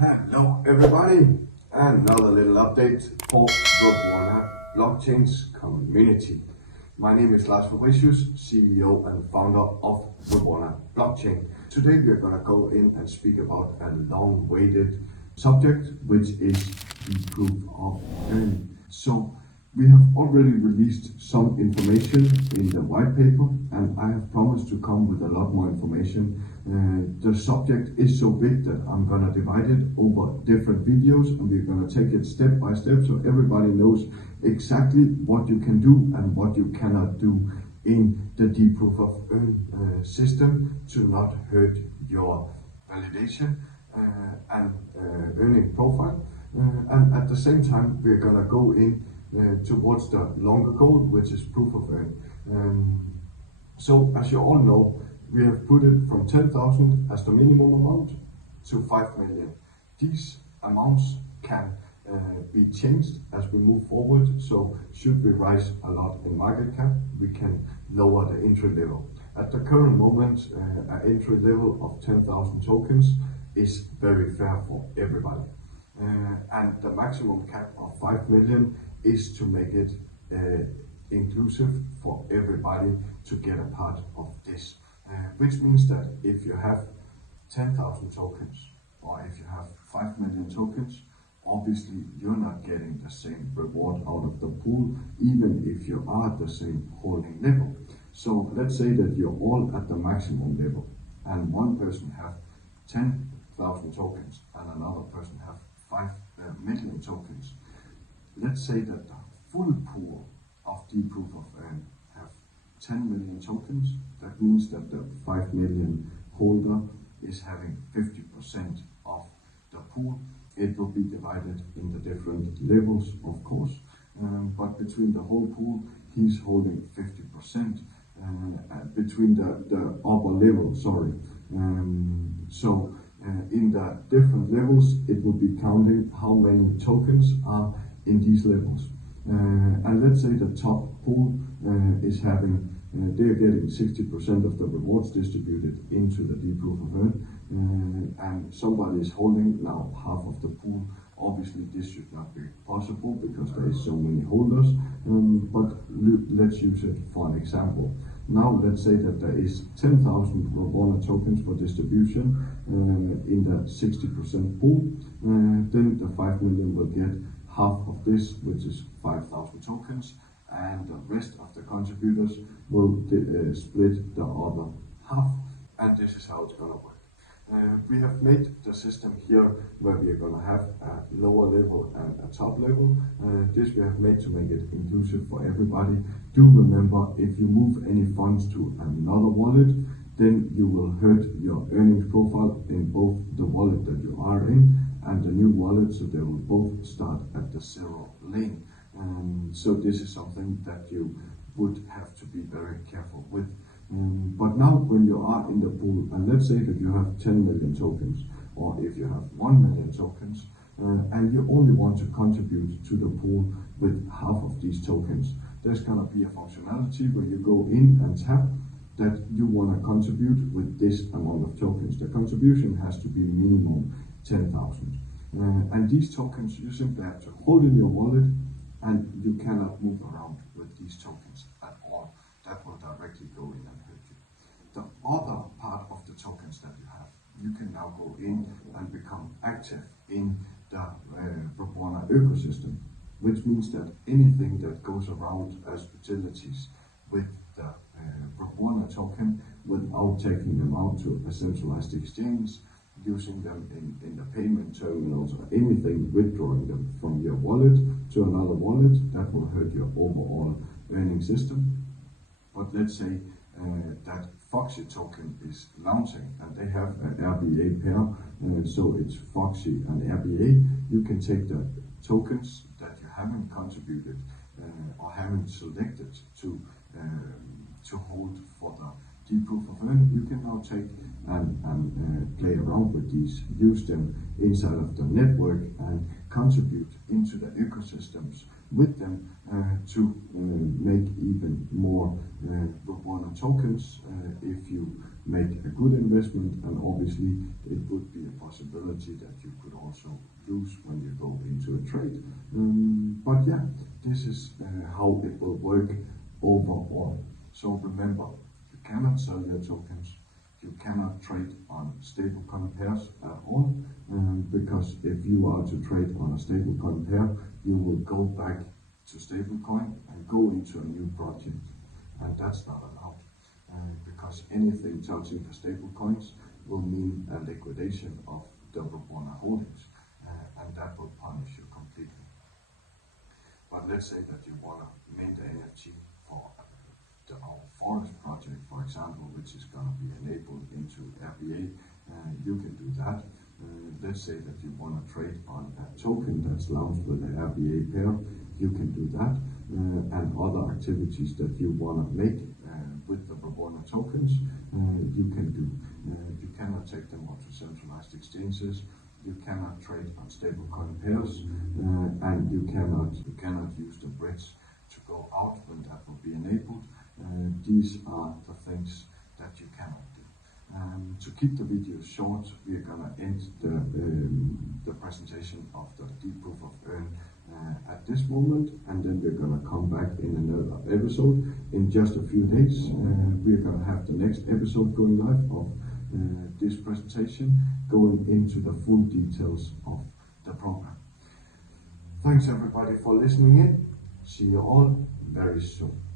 Hello everybody, another little update for Robwana Blockchain's community. My name is Lars Fabricius, CEO and founder of Robwana Blockchain. Today we are going to go in and speak about a long-awaited subject, which is the proof of earning. So we have already released some information in the white paper, and I have promised to come with a lot more information. The subject is so big that I'm going to divide it over different videos, and we're going to take it step by step so everybody knows exactly what you can do and what you cannot do in the deep proof of earn system to not hurt your validation and earning profile. And at the same time, we're going to go in towards the longer goal, which is proof of earn. So as you all know, we have put it from 10,000 as the minimum amount to 5 million. These amounts can be changed as we move forward. So should we rise a lot in market cap, we can lower the entry level. At the current moment, an entry level of 10,000 tokens is very fair for everybody. And the maximum cap of 5 million is to make it inclusive for everybody to get a part of this. Which means that if you have 10,000 tokens or if you have 5 million tokens, obviously you're not getting the same reward out of the pool, even if you are at the same holding level. So let's say that you're all at the maximum level and one person have 10,000 tokens and another person have 5 million tokens. Let's say that the full pool of deep proof of earn have 10 million tokens. That means that the 5 million holder is having 50% of the pool. It will be divided in the different levels, of course, but between the whole pool, he's holding 50%. Between the upper level, sorry. In the different levels, it will be counting how many tokens are in these levels. And let's say the top pool is having, they're getting 60% of the rewards distributed into the deep proof of earn, and somebody is holding now half of the pool. Obviously this should not be possible because there is so many holders, but let's use it for an example. Now let's say that there is 10,000 Robwana tokens for distribution in the 60% pool, then the 5 million will get half of this, which is 5,000 tokens, and the rest of the contributors will split the other half, and this is how it's going to work. We have made the system here where we are going to have a lower level and a top level. This we have made to make it inclusive for everybody. Do remember, if you move any funds to another wallet, then you will hurt your earnings profile in both the wallet that you are in and the new wallet, so they will both start at the zero lane. So this is something that you would have to be very careful with. But now when you are in the pool, and let's say that you have 10 million tokens, or if you have 1 million tokens, and you only want to contribute to the pool with half of these tokens, there's going to be a functionality where you go in and tap that you want to contribute with this amount of tokens. The contribution has to be minimum 10,000. And these tokens you simply have to hold in your wallet, and you cannot move around with these tokens at all. That will directly go in and hurt you. The other part of the tokens that you have, you can now go in and become active in the Robwana ecosystem, which means that anything that goes around as utilities with the Robwana token without taking them out to a centralized exchange, using them in the payment terminals or anything, withdrawing them from your wallet to another wallet, that will hurt your overall earning system. But let's say that Foxy token is launching and they have an RBA pair, so it's Foxy and RBA. You can take the tokens that you haven't contributed or haven't selected to hold for the deep proof of earn. You can now take and play around with these, use them inside of the network and contribute into the ecosystems with them to make even more Roborna tokens if you make a good investment, and obviously it would be a possibility that you could also lose when you go into a trade. But yeah, this is how it will work overall. So remember, you cannot sell your tokens, you cannot trade on stablecoin pairs at all, because if you are to trade on a stablecoin pair, you will go back to stablecoin and go into a new project, and that's not allowed, because anything touching the stablecoins will mean a liquidation of the Roborna holdings, and that will punish you completely. But let's say that you want to mint an NFT for our forest project, for example, which is going to be enabled into RBA, you can do that. Let's say that you want to trade on a token that's launched with the RBA pair, you can do that, and other activities that you want to make with the Roborna tokens, you can do. You cannot take them onto centralized exchanges, you cannot trade on stablecoin pairs, and you cannot use the bridge to go out when that will be enabled. These are the things that you cannot do. To keep the video short, we are going to end the presentation of the Deep Proof of Earn at this moment, and then we're going to come back in another episode in just a few days. We're going to have the next episode going live of this presentation, going into the full details of the program. Thanks everybody for listening in. See you all very soon.